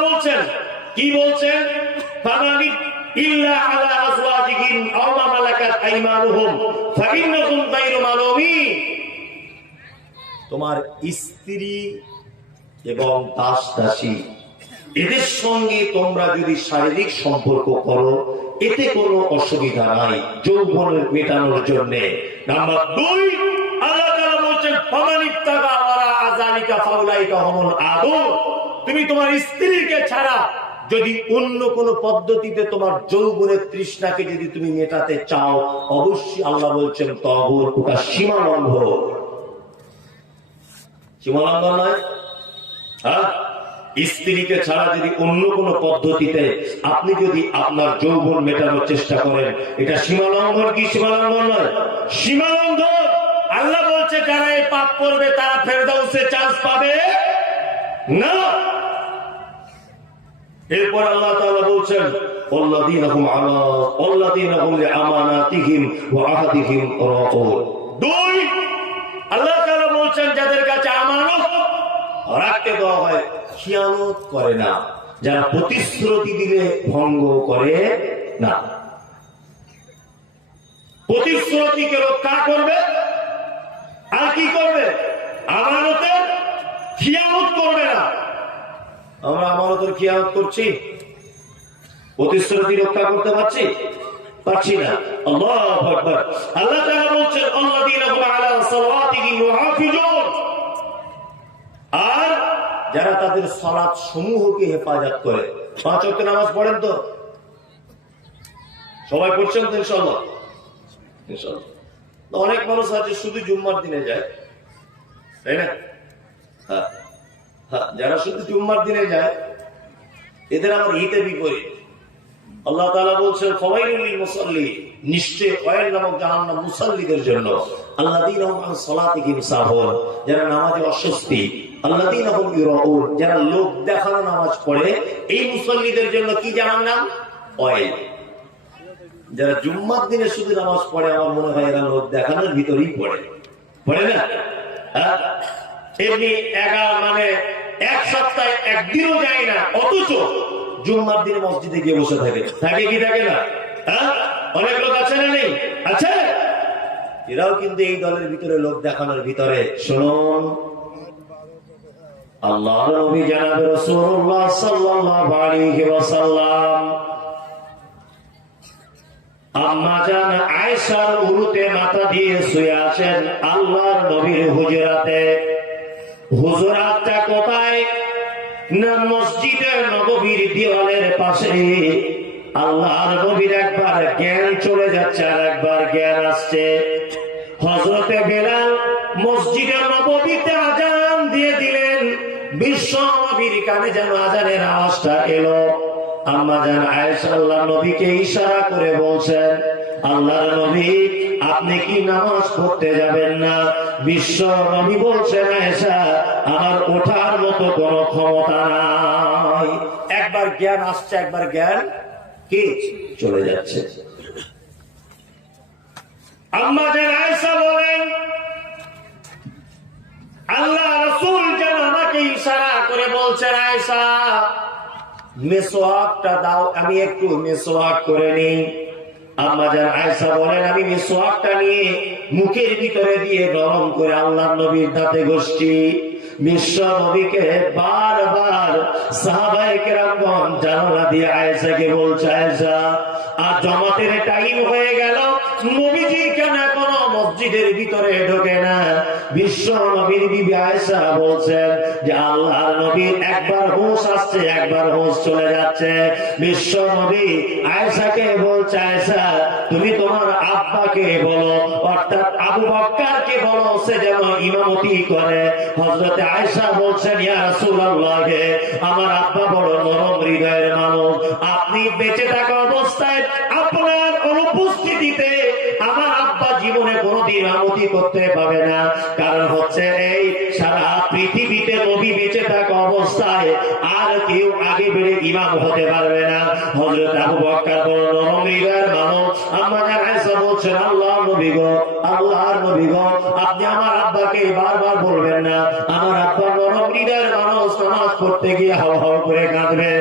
বলছেন? কি বলছেন? তোমার স্ত্রী এবং দাস দাসী এদের সঙ্গে তোমরা যদি শারীরিক সম্পর্ক করো, এতে কোনো অসুবিধা নাই যৌবনের মেটানোর জন্য। নাম্বার দুই, আল্লাহ বলছেন তুমি তোমার স্ত্রীকে ছাড়া যদি অন্য কোন পদ্ধতিতে তোমার যৌবনের তৃষ্ণাকে যদি তুমি মেটাতে চাও, অবশ্যই আল্লাহ বলছেন তবর ওটা সীমা লঙ্ঘন সীমালঙ্ঘন নয়। হ্যাঁ? স্ত্রীকে ছাড়া যদি অন্য কোন পদ্ধতিতে আপনি যদি আপনার যৌবন মেটানোর চেষ্টা করেন, এটা সীমালঙ্ঘন কি সীমালঙ্ঘন নয়? সীমালঙ্ঘন! আল্লাহ বলছে, যারা এই পাপ করবে, তারা ফেরদাউসে চান্স পাবে। না। এরপর আল্লাহ তাআলা বলছেন আল্লাহ বলছেন, যাদের কাছে আমানত করে না। যারা প্রতিশ্রুতি দিলে ভঙ্গ করে না। প্রতিশ্রুতিকে রক্ষা করবে আর কি করবে? আমানতের খিয়ানত করবে না। আমরা আমানতের খিয়ানত করছি। প্রতিশ্রুতি রক্ষা করতে পারছি? পারছি না। আল্লাহু আকবার। আল্লাহ তাআলা বলছেন, আল্লাযীনা হুম আলা ইউহাফিজুন আর যারা তাদের সালাত সমূহকে হেফাজত করে, পাঁচ ওয়াক্ত নামাজ পড়েন তো? সবাই পড়ছেন তো ইনশাআল্লাহ? ইনশাআল্লাহ। অনেক মানুষ আছে, শুধু জুম্মার দিনে যায়। তাই না? যারা শুধু জুম্মার দিনে যায়, এদের আমার হিতে বিপরীত। আল্লাহ তাআলা বলছেন মুসাল্লি যারা নামাজে পড়ে, এই মুসাল্লিদের জন্য কি যারা জুম্মার দিনে শুধু নামাজ পড়ে, আমার মনে হয় এরা লোক দেখানোর ভিতরেই পড়ে। পড়ে না? হ্যাঁ? এমনি একা মানে এক সপ্তাহে একদিনও যায় না, অথচ জুম্মার দিনে মসজিদে গিয়ে বসে থাকে। থাকে কি থাকে না? হ্যাঁ? অনেক লোক আছে না নেই? আছে? এরাও কিন্তু এই দলের ভিতরে লোক দেখানোর ভিতরে। শুনুন। আল্লাহ নবী জানাবে রাসূলুল্লাহ সাল্লাল্লাহু আলাইহি ওয়াসাল্লাম, আম্মা জান আয়েশার উরুতে মাথা দিয়ে শুয়ে আছেন আল্লাহর নবীর হুজরাতে। হুজরাতটা কোথায়? না মসজিদের নববীর দেওয়ালের পাশে। আল্লাহর নবীর একবার জ্ঞান চলে যাচ্ছে আর একবার জ্ঞান আসছে। হজরতে বেলাল মসজিদের নববীতে আজান দিয়ে দিলেন। বিশ্ব নবীর কানে যেন আজানের আওয়াজটা এলো। আম্মা জান আয়েশা আল্লাহ নবীকে ইশারা করে বলছেন আল্লাহর নবী, আপনি কি নামাজ পড়তে যাবেন না? বিশ্ব নবী বলছেন, আয়েশা, আমার ওঠার মতো কোনো ক্ষমতা নাই। একবার জ্ঞান আসছে, একবার জ্ঞান কি? চলে যাচ্ছে। আম্মা আয়েশা বলেন, আল্লাহ রসুল যেন আমাকে ইশারা করে বলছেন, আয়েশা, মেসোয়াকটা দাও, আমি একটু মেসোয়াক করে নিই। আম্মাজান আয়েশা বলেন, আমি মিসওয়াকটা নিয়ে মুখের ভিতরে দিয়ে গরম করে আল্লাহ নবীর দাঁতে গোষ্ঠী জমাতের টাইম হয়ে গেল, নবীজি কেন এখনও মসজিদের ভিতরে ঢোকে না? তুমি তোমার আব্বাকে বলো, অর্থাৎ আবু বক্কারকে বলো, সে যেন ইমামতি করে। হযরতে আয়েশা বলছেন আমার আব্বা বড় নরম হৃদয়ের মানুষ। আপনি বেঁচে থাকা অবস্থায় আপনার আব্বা জীবনে কোনোদিন ইমামতি করতে পাবে না। কারণ হচ্ছে এই সারা পৃথিবীতে নবী বেঁচে থাকা অবস্থায় আর কেউ আগে বেড়ে ইমাম হতে পারবে না। হযরত আবু বকর বড় বলছেন, আল্লাহ আল্লাহর আপনি আমার আব্বাকে বারবার বলবেন না। আমার আব্বা নরম হৃদয়ের মানুষ, নামাজ পড়তে গিয়ে হাও হাও করে কাঁদবে।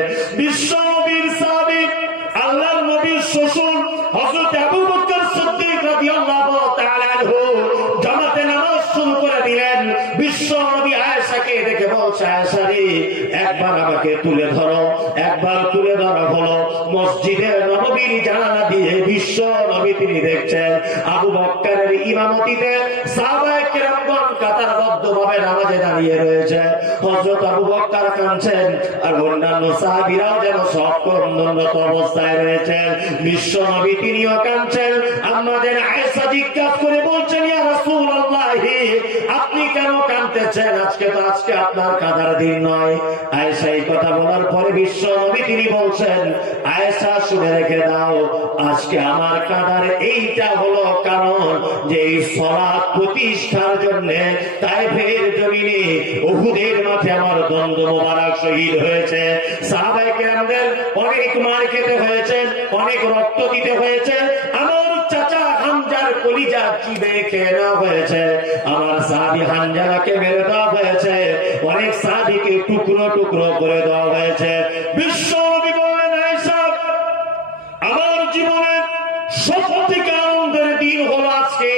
দেখছেন আবু বক্কারের ইমামতিতে সাহাবায়ে কাতারবদ্ধভাবে নামাজে দাঁড়িয়ে রয়েছে। হযরত আবু বক্কার কাঁদছেন আর অন্যান্য সাহাবীরাও যেন সব উন্নত অবস্থায় রয়েছেন বিশ্ব নবী তিনিও কাঁদছেন। আমাদের আয়েশা জিজ্ঞাসা করে বলছেন আপনি কেন কাঁদতেছেন? আজকে তো আজকে আপনার কাঁদার দিন নয়। এই কথা বলার পরে বিশ্ব নবী তিনি বলছেন শুনে রেখে দাও, আজকে আমার কাঁদার এইটা হলো কারণ যে এই সলাৎ প্রতিষ্ঠার জন্য তাইফের জমিনে উহুদের মাঠে আমার দ্বন্দ্ব মোবারক শহীদ হয়েছে। সাহাবায়ে কেরামদের অনেক মার খেতে হয়েছে, অনেক রক্ত দিতে হয়েছে। আমার চাচা হামজার কলিজা চিবে খেয়ে হয়েছে। আমার সাহাবি হানজারাকে মেরে দেওয়া হয়েছে। অনেক সাহাবিকে টুকরো টুকরো করে দেওয়া হয়েছে। বিশ্ব আমার জীবনের হলো আজকে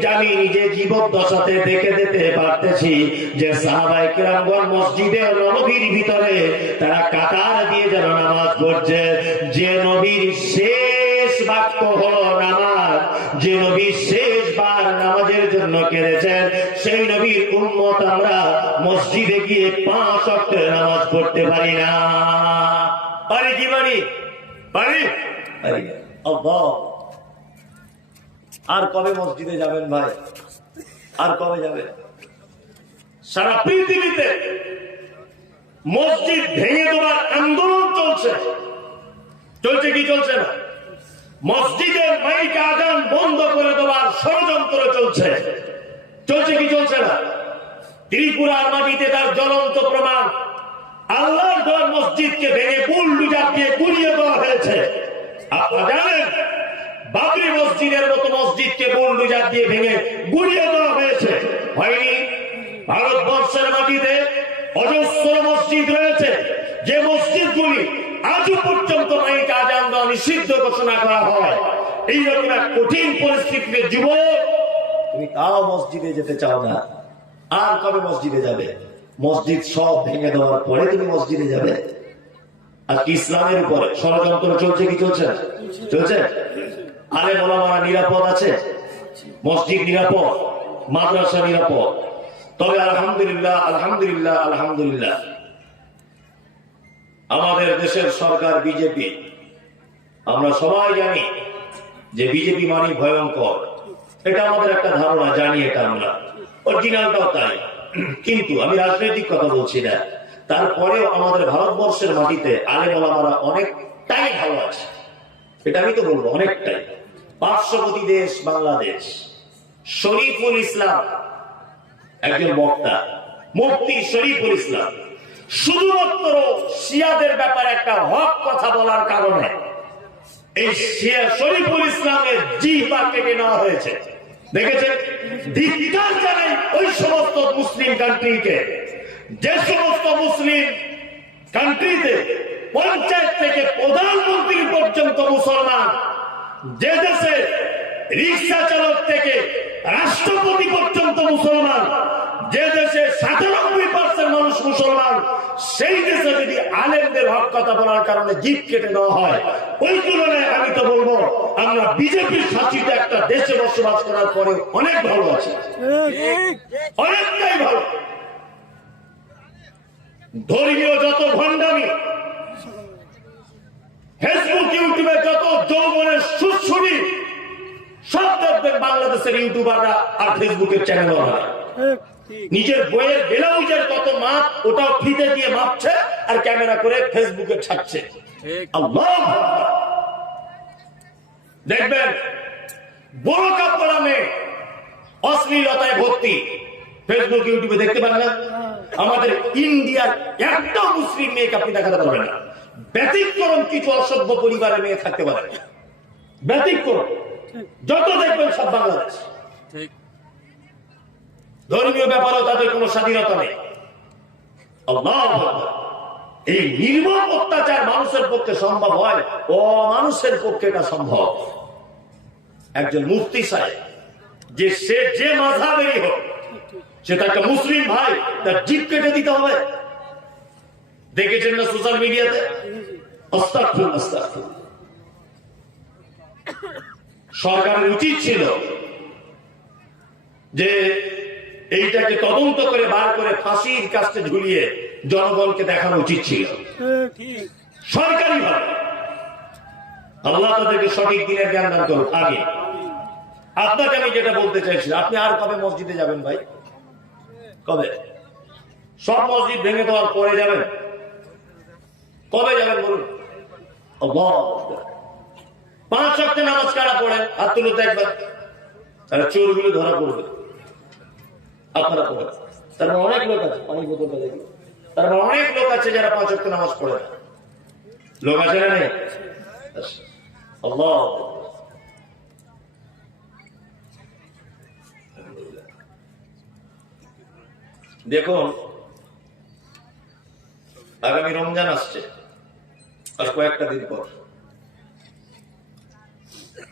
যে আমি নিজে জীবদ্দশাতে দেখে দিতে পারতেছি, যে সাহাবাই কিরামগণ মসজিদে নবীর ভিতরে তারা কাতার দিয়ে যেন নামাজ পড়ছে। যে নবীর শেষ বাক্য হলো নামাজ, যে নবী শেষবার নামাজের জন্য কেঁদেছেন, সেই নবীর উন্মত আমরা মসজিদে গিয়ে পাঁচ অক্টের নামাজ পড়তে পারি না। পারি কি পারি? পারি? পারি। আর কবে মসজিদে যাবেন ভাই? আর কবে যাবেন? সারা পৃথিবীতে মসজিদ ভেঙে দেওয়ার আন্দোলন চলছে। চলছে কি চলছে না? মসজিদের মাইক আজান বন্ধ করে দেওয়ার ষড়যন্ত্র চলছে। চলছে কি চলছে না? ত্রিপুরার মাটিতে তার জ্বলন্ত প্রমাণ। আল্লাহর মসজিদকে ভেঙে কুল ডুজার দিয়ে দেওয়া হয়েছে। আপনারা জানেন বাবরি মসজিদের মতো মসজিদকে বুলডুজার দিয়ে ভেঙে গুলিয়ে দেওয়া হয়েছে। হয়নি? ভারতবর্ষের মাটিতে অজস্র মসজিদ রয়েছে। যে মসজিদগুলি আজও পর্যন্ত মাইক আজান দেওয়া নিষিদ্ধ ঘোষণা করা হয়। এইরকম এক কঠিন পরিস্থিতিতে যুবক তুমি তাও মসজিদে যেতে চাও না। আর কবে মসজিদে যাবে? মসজিদ সব ভেঙে দেওয়ার পরে তুমি মসজিদে যাবে? আর ইসলামের উপরে? ষড়যন্ত্র চলছে কি চলছে চলছে? আলে মোলামারা নিরাপদ আছে? মসজিদ নিরাপদ? মাদ্রাসা নিরাপদ? তবে আলহামদুলিল্লাহ আলহামদুলিল্লাহ আলহামদুলিল্লাহ। আমাদের দেশের সরকার বিজেপি। আমরা সবাই জানি যে বিজেপি মানে ভয়ঙ্কর। এটা আমাদের একটা ধারণা, জানি এটা আমরা। অরিজিনালটাও তাই। কিন্তু আমি রাজনৈতিক কথা বলছি না। তারপরেও আমাদের ভারতবর্ষের মাটিতে আলে মোলামারা অনেকটাই ভালো আছে। এটা আমি তো বলব, অনেকটাই। পার্শ্ববর্তী দেশ বাংলাদেশ। শরীফুল ইসলাম, একজন বক্তা। মুফতি শরীফুল ইসলাম। শুধুমাত্র শিয়াদের ব্যাপারে একটা হক কথা বলার কারণে এই শিয়া শরীফুল ইসলামের জিহ্বা কেটে নেওয়া হয়েছে। দেখেছেন? ধিক্কার জানাই ওই সমস্ত মুসলিম কান্ট্রিকে যে সমস্ত মুসলিম কান্ট্রিতে পঞ্চায়েত থেকে প্রধানমন্ত্রী পর্যন্ত মুসলমান যে দেশে রিক্সা চালক থেকে রাষ্ট্রপতি পর্যন্ত মুসলমান, যে দেশে সাতানব্বই পার্সেন্ট মানুষ মুসলমান, সেই দেশে যদি আলেমদের হক কথা বলার কারণে জিপ কেটে দেওয়া হয়, ওই তুলনায় আমি তো বলব, আমরা বিজেপির শাসিত একটা দেশে বসবাস করার পরে অনেক ভালো আছি। অনেকটাই ভালো। ধর্মীয় যত ভণ্ডামি ফেসবুক ইউটিউবে যত যৌবনের সুশ্রী সব দেখবেন বাংলাদেশের ইউটিউবাররা আর ফেসবুকের চ্যানেল নিজের বইয়ের ব্লাউজের কত মাপ ওটাও ফিতে দিয়ে মাপছে আর ক্যামেরা করে ফেসবুকে ছাড়ছে। দেখবেন বড় কাপড়া মেয়ে অশ্লীলতায় ভর্তি। ফেসবুক ইউটিউবে দেখতে পান না? আমাদের ইন্ডিয়ার একটা মুসলিম মেয়েকে আপনি দেখাতে পারবেন না। ব্যতিক্রম কিছু অসভ্য পরিবারের মেয়ে থাকতে পারে। ব্যতিক্রম। যত দেখবেন সব বাংলাদেশ। ধর্মীয় ব্যাপারেও তাদের কোনো স্বাধীনতা নেই। এই নির্মম অত্যাচার মানুষের পক্ষে সম্ভব হয় ও মানুষের পক্ষে এটা সম্ভব। একজন মুফতি সাহেব যে সে যে মাঝাবেরই হোক সে তার একটা মুসলিম ভাই তার জিপ কেটে দিতে হবে। দেখেছেন না সোশ্যাল মিডিয়াতে? সরকারের উচিত ছিল যে এইটাকে তদন্ত করে বার করে ফাঁসির কাছে ঝুলিয়ে জনগণকে দেখানো উচিত ছিল। সরকারি ভাবে আল্লাহ তাদেরকে সঠিক দিনের জ্ঞান দান করুন আগে। আপনাকে আমি যেটা বলতে চাইছি, আপনি আর কবে মসজিদে যাবেন ভাই? কবে? সব মসজিদ ভেঙে দেওয়ার পরে যাবেন? কবে যাবেন বলুন? পাঁচ সপ্তাহে নামাজ কারা পড়েন? হাত তুলে দেখবেন তাহলে চোরগুলো ধরা পড়বে। আপনারা পড়েন। তার মানে অনেক লোক আছে। অনেক বোতলটা দেখি তার মানে অনেক লোক আছে যারা পাঁচ অক্ট নামাজ পড়ে লোক আছে না নেই? দেখুন, আগামী রমজান আসছে। আর কয়েকটা দিন পর।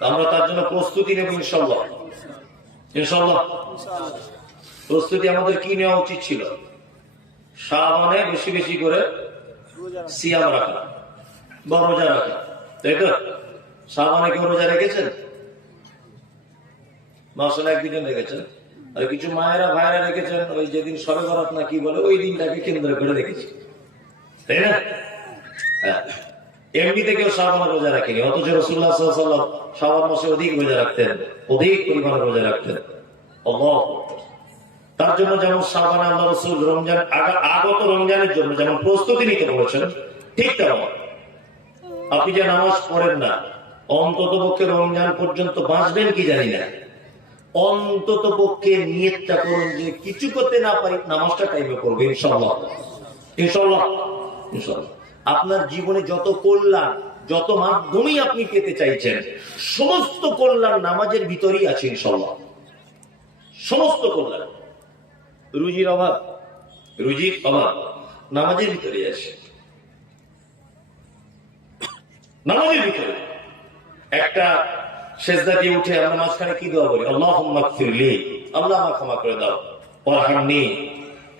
আমরা তার জন্য প্রস্তুতি নেব ইনশাল্লাহ ইনশাল্লাহ প্রস্তুতি আমাদের কি নেওয়া উচিত ছিল? সাবানে বেশি বেশি করে সিয়াম রাখা, বা রোজা রাখা, তাই তো? সাবানে কেউ রোজা রেখেছেন? মাসলে এক দুজন রেখেছেন। আর কিছু মায়েরা ভাইরা রেখেছেন, ওই যেদিন সবে বরাত না কি বলে, ওই দিনটাকে কেন্দ্র করে রেখেছে। তাই না? হ্যাঁ। এমনিতে কেউ শ্রাবণ রোজা রাখেনি। অথচ রসুল্লাহ সাল্লাম শ্রাবণ মাসে অধিক রোজা রাখতেন, অধিক পরিমাণে রোজা রাখতেন। তার জন্য যেমন শ্রাবণ আল্লাহ রসুল রমজান আগত রমজানের জন্য যেমন প্রস্তুতি নিতে বলেছেন, ঠিক তেমন। আপনি যে নামাজ পড়েন না, অন্তত পক্ষে রমজান পর্যন্ত বাঁচবেন কি জানি না। অন্তত পক্ষে নিয়তটা করুন যে কিছু করতে না পারি, নামাজটা টাইমে করব ইনশাল্লাহ ইনশাল্লাহ ইনশাল্লাহ আপনার জীবনে যত কল্যাণ, যত মাধ্যমেই আপনি পেতে চাইছেন, সমস্ত কল্যাণ নামাজের ভিতরেই আছে ইনশাল্লাহ সমস্ত কল্যাণ। রুজির অভাব রুজির অভাব নামাজের ভিতরে আছে। নামাজের ভিতরে। একটা সেজদা দিয়ে উঠে আমরা মাঝখানে কি দোয়া বলি আল্লাহ ফিরলি আল্লাহ আমার ক্ষমা করে দাও। ওয়ারহামনি,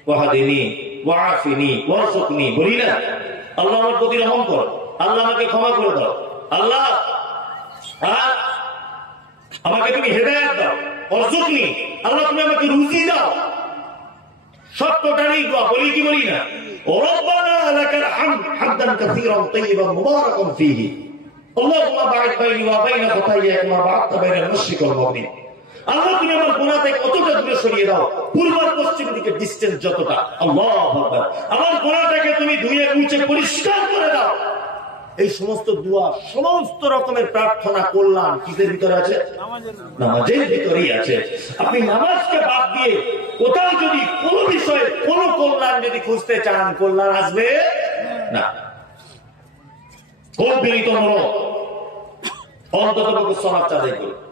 ওয়াহাদিনি, ওয়াআফিনি, ওয়ারযুকনি বলি না আল্লাহ আমার প্রতি রহম করো আল্লাহ আমাকে ক্ষমা করে দাও আল্লাহ হ্যাঁ আমাকে তুমি হেদায়েত দাও অরজুকনি আল্লাহ তুমি আমাকে রুজি দাও সত্যটারই দোয়া বলি কি বলি না ربنا لك الحمد حمدا كثيرا طيبا مباركا فيه اللهم باعد بيني وبين خطاياي كما بعدت بين المشرق والمغرب আল্লাহ তুমি আমার গুনাহ থেকে অতটা দূরে সরিয়ে দাও? পূর্ব পশ্চিম দিকে ডিস্টেন্স যতটা। আল্লাহ আমার তুমি ধুয়ে মুছে পরিষ্কার করে দাও। এই সমস্ত দোয়া সমস্ত রকমের প্রার্থনা করলাম কিসের ভিতরে আছে? নামাজের ভিতরেই আছে। আপনি নামাজকে বাদ দিয়ে কোথাও যদি কোন বিষয়ে কোন কল্যাণ যদি খুঁজতে চান কল্যাণ আসবে? না। কোন অন্তত সমাজ করুন।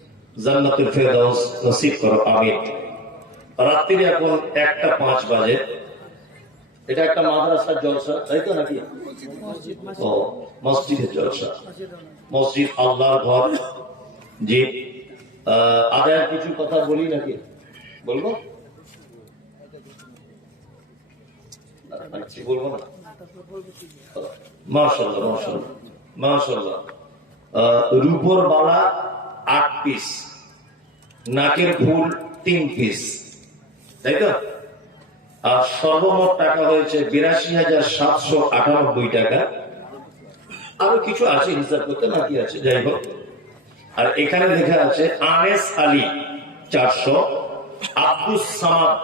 জান্নাতুল ফেরদাউস নসিব করো আমিন। রাত্রি এখন একটা পাঁচ বাজে। এটা একটা মাদ্রাসার জলসা তাই তো নাকি? ও মসজিদের জলসা। মসজিদ আল্লাহর ঘর। জি আহ, আদায়ের কিছু কথা বলি নাকি? বলব? না? মাশাল্লাহ মাশাল্লাহ মাশাল্লাহ আহ, বালা আট পিস নাকের ফুল তিন পিস তাই তো? আর সর্বমোট টাকা হয়েছে বিরাশি হাজার সাতশো আটানব্বই টাকা। আরও কিছু আছে হিসাব করতে নাকি আছে, যাই হোক। আর এখানে লেখা আছে আনেস আলী চারশো, আব্দুস সামাদ